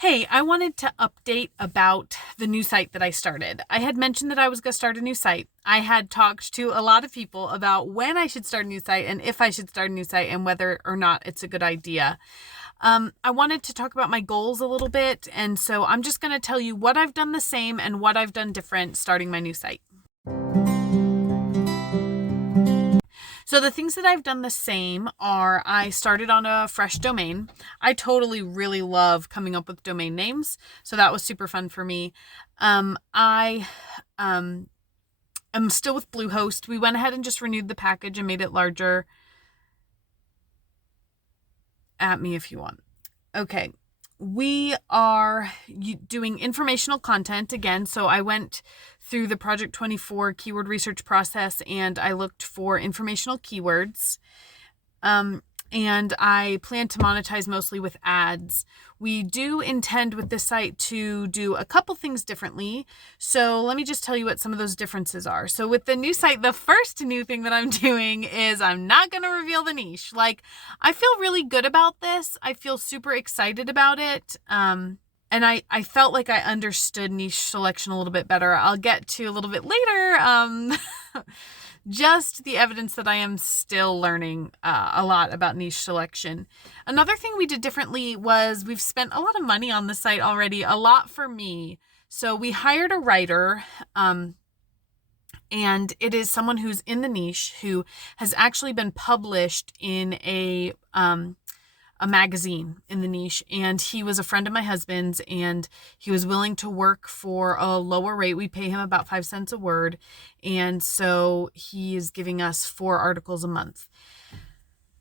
Hey, I wanted to update about the new site that I started. I had mentioned that I was going to start a new site. I had talked to a lot of people about when I should start a new site and if I should start a new site and whether or not it's a good idea. I wanted to talk about my goals a little bit, and so I'm just going to tell you what I've done the same and what I've done different starting my new site. So the things that I've done the same are I started on a fresh domain. I totally really love coming up with domain names, so that was super fun for me. I am still with Bluehost. We went ahead and just renewed the package and made it larger. At me if you want. Okay. We are doing informational content again. So I went through the Project 24 keyword research process and I looked for informational keywords. And I plan to monetize mostly with ads. We do intend with this site to do a couple things differently. So let me just tell you what some of those differences are. So with the new site, the first new thing that I'm doing is I'm not going to reveal the niche. I feel really good about this. I feel super excited about it. And I felt like I understood niche selection a little bit better. I'll get to a little bit later. Just the evidence that I am still learning a lot about niche selection. Another thing we did differently was we've spent a lot of money on the site already, a lot for me. So we hired a writer, and it is someone who's in the niche who has actually been published in a magazine in the niche, and he was a friend of my husband's, and he was willing to work for a lower rate. We pay him about 5 cents a word, and so he is giving us 4 articles a month.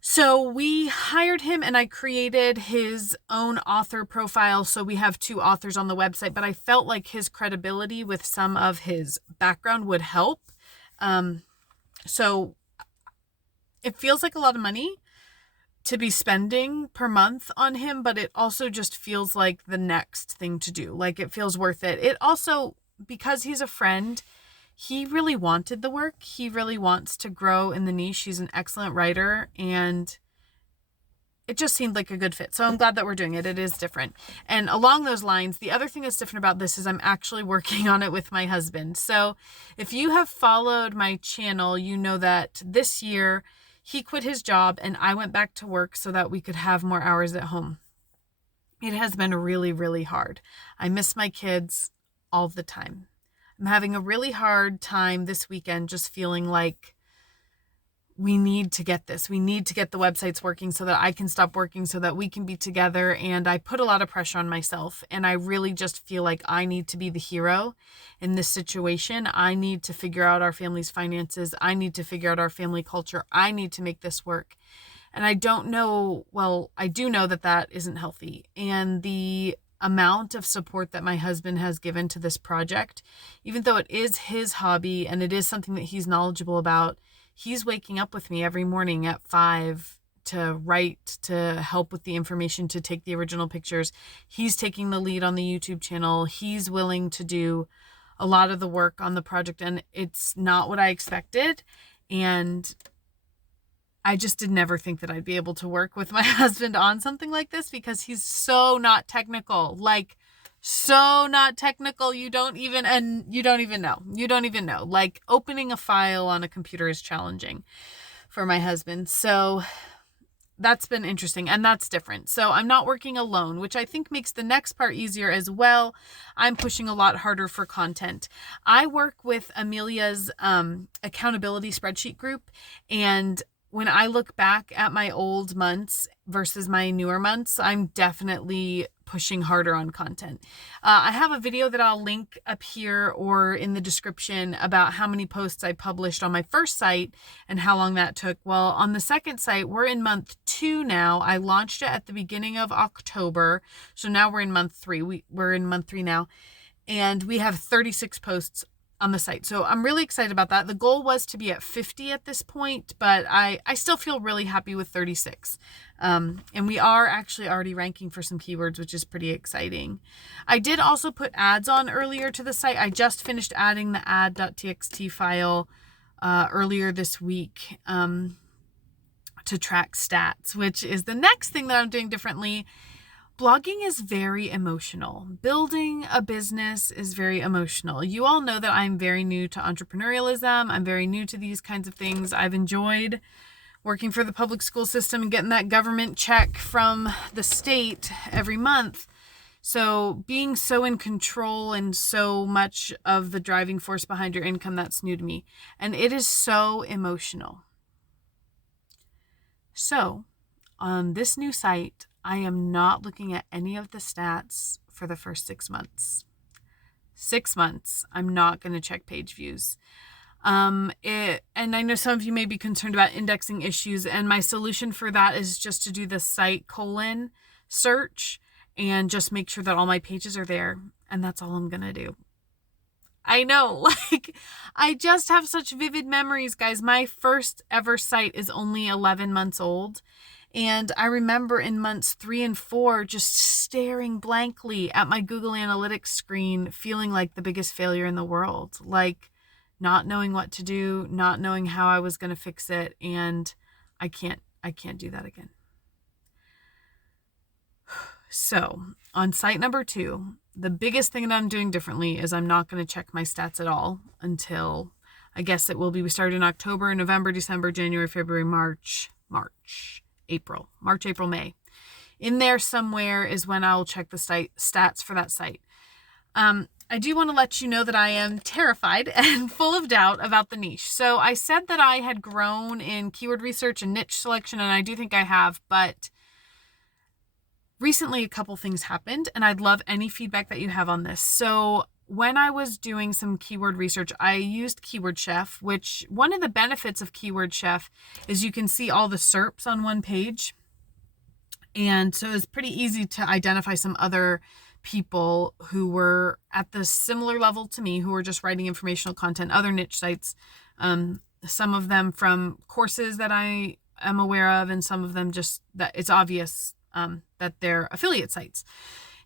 So we hired him, and I created his own author profile, so we have 2 authors on the website, but I felt like his credibility with some of his background would help. So it feels like a lot of money to be spending per month on him, but it also just feels like the next thing to do. Like, it feels worth it. It also, because he's a friend, he really wanted the work. He really wants to grow in the niche. He's an excellent writer, and it just seemed like a good fit. So I'm glad that we're doing it. It is different. And along those lines, the other thing that's different about this is I'm actually working on it with my husband. So if you have followed my channel, you know that this year he quit his job and I went back to work so that we could have more hours at home. It has been really, really hard. I miss my kids all the time. I'm having a really hard time this weekend just feeling like we need to get this. We need to get the websites working so that I can stop working so that we can be together. And I put a lot of pressure on myself. And I really just feel like I need to be the hero in this situation. I need to figure out our family's finances. I need to figure out our family culture. I need to make this work. And I don't know, well, I do know that that isn't healthy. And the amount of support that my husband has given to this project, even though it is his hobby and it is something that he's knowledgeable about, he's waking up with me every morning at 5 to write, to help with the information, to take the original pictures. He's taking the lead on the YouTube channel. He's willing to do a lot of the work on the project, and it's not what I expected. And I just did never think that I'd be able to work with my husband on something like this because he's so not technical. So not technical. You don't even know. Like, opening a file on a computer is challenging for my husband. So that's been interesting, and that's different. So I'm not working alone, which I think makes the next part easier as well. I'm pushing a lot harder for content. I work with Amelia's accountability spreadsheet group, and when I look back at my old months versus my newer months, I'm definitely pushing harder on content. I have a video that I'll link up here or in the description about how many posts I published on my first site and how long that took. Well, on the second site, we're in month 2 now. I launched it at the beginning of October. So now we're in month 3. We're in month 3 now. And we have 36 posts on the site. So I'm really excited about that. The goal was to be at 50 at this point, but I still feel really happy with 36. And we are actually already ranking for some keywords, which is pretty exciting. I did also put ads on earlier to the site. I just finished adding the ad.txt file earlier this week to track stats, which is the next thing that I'm doing differently. blogging is very emotional. Building a business is very emotional. You all know that I'm very new to entrepreneurialism. I'm very new to these kinds of things. I've enjoyed working for the public school system and getting that government check from the state every month. So being so in control and so much of the driving force behind your income, that's new to me. And it is so emotional. So on this new site, I am not looking at any of the stats for the first 6 months. 6 months, I'm not going to check page views. And I know some of you may be concerned about indexing issues, and my solution for that is just to do the site : search and just make sure that all my pages are there. And that's all I'm going to do. I know, I just have such vivid memories, guys. My first ever site is only 11 months old. And I remember in months 3 and 4, just staring blankly at my Google Analytics screen, feeling like the biggest failure in the world, like not knowing what to do, not knowing how I was going to fix it. And I can't do that again. So on site number 2, the biggest thing that I'm doing differently is I'm not going to check my stats at all until, I guess it will be, we started in October, November, December, January, February, March, April, May. In there somewhere is when I'll check the stats for that site. I do want to let you know that I am terrified and full of doubt about the niche. So I said that I had grown in keyword research and niche selection, and I do think I have, but recently a couple things happened, and I'd love any feedback that you have on this. So when I was doing some keyword research, I used Keyword Chef, which one of the benefits of Keyword Chef is you can see all the SERPs on one page. And so it's pretty easy to identify some other people who were at the similar level to me, who were just writing informational content, other niche sites, some of them from courses that I am aware of, and some of them just that it's obvious that they're affiliate sites.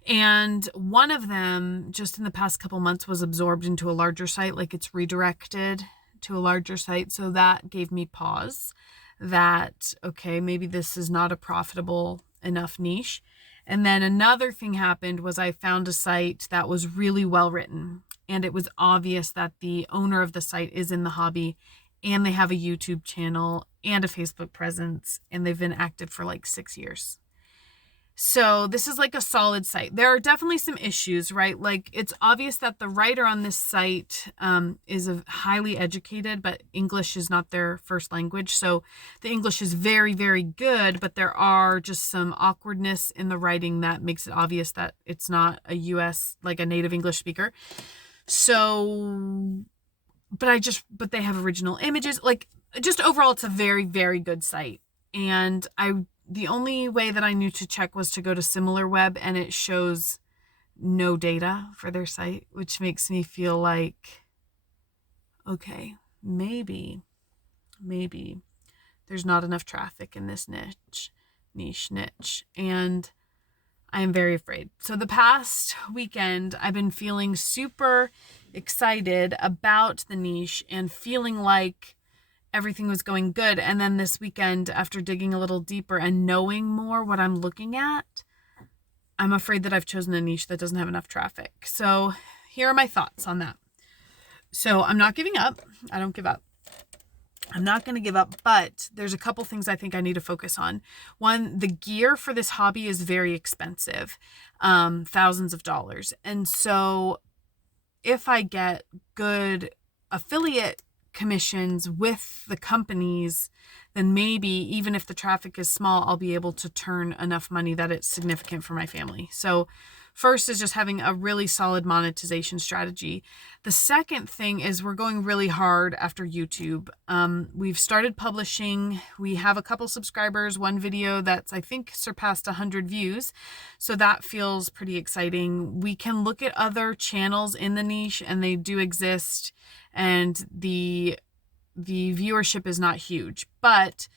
And one of them just in the past couple months was absorbed into a larger site, like it's redirected to a larger site. So that gave me pause that, okay, maybe this is not a profitable enough niche. And then another thing happened was I found a site that was really well written, and it was obvious that the owner of the site is in the hobby, and they have a YouTube channel and a Facebook presence, and they've been active for like 6 years. So this is like a solid site. There are definitely some issues, right? Like it's obvious that the writer on this site is highly educated, but English is not their first language. So the English is very, very good, but there are just some awkwardness in the writing that makes it obvious that it's not a US, like a native English speaker. So, but they have original images. Like just overall, it's a very, very good site. And the only way that I knew to check was to go to SimilarWeb, and it shows no data for their site, which makes me feel like, okay, maybe there's not enough traffic in this niche. And I am very afraid. So the past weekend, I've been feeling super excited about the niche and feeling like everything was going good. And then this weekend, after digging a little deeper and knowing more what I'm looking at, I'm afraid that I've chosen a niche that doesn't have enough traffic. So here are my thoughts on that. So I'm not giving up. I don't give up. I'm not going to give up, but there's a couple things I think I need to focus on. One, the gear for this hobby is very expensive, thousands of dollars. And so if I get good affiliate commissions with the companies, then maybe even if the traffic is small, I'll be able to turn enough money that it's significant for my family. So first is just having a really solid monetization strategy. The second thing is we're going really hard after YouTube. We've started publishing. We have a couple subscribers, one video that's I think surpassed 100 views. So that feels pretty exciting. We can look at other channels in the niche, and they do exist, and the viewership is not huge, but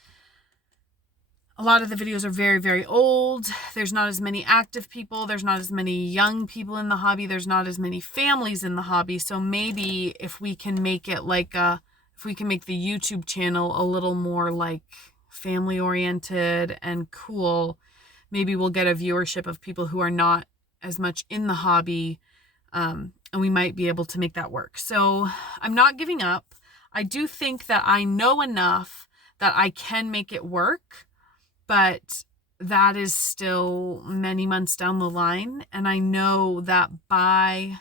a lot of the videos are very, very old. There's not as many active people. There's not as many young people in the hobby. There's not as many families in the hobby. So maybe if we can make it if we can make the YouTube channel a little more like family oriented and cool, maybe we'll get a viewership of people who are not as much in the hobby, and we might be able to make that work. So I'm not giving up. I do think that I know enough that I can make it work, but that is still many months down the line. And I know that by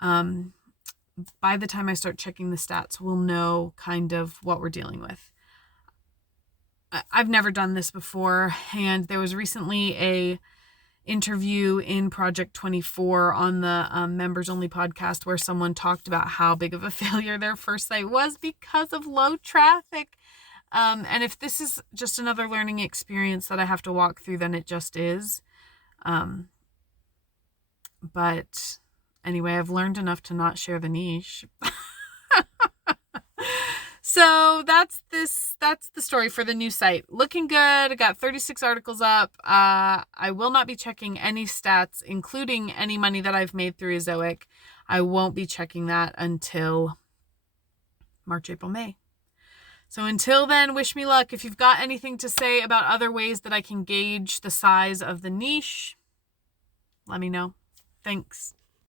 the time I start checking the stats, we'll know kind of what we're dealing with. I've never done this before, and there was recently a interview in Project 24 on the members only podcast where someone talked about how big of a failure their first site was because of low traffic. And if this is just another learning experience that I have to walk through, then it just is. But anyway, I've learned enough to not share the niche. So that's the story for the new site. Looking good. I got 36 articles up. I will not be checking any stats, including any money that I've made through Ezoic. I won't be checking that until March, April, May. So until then, wish me luck. If you've got anything to say about other ways that I can gauge the size of the niche, let me know. Thanks.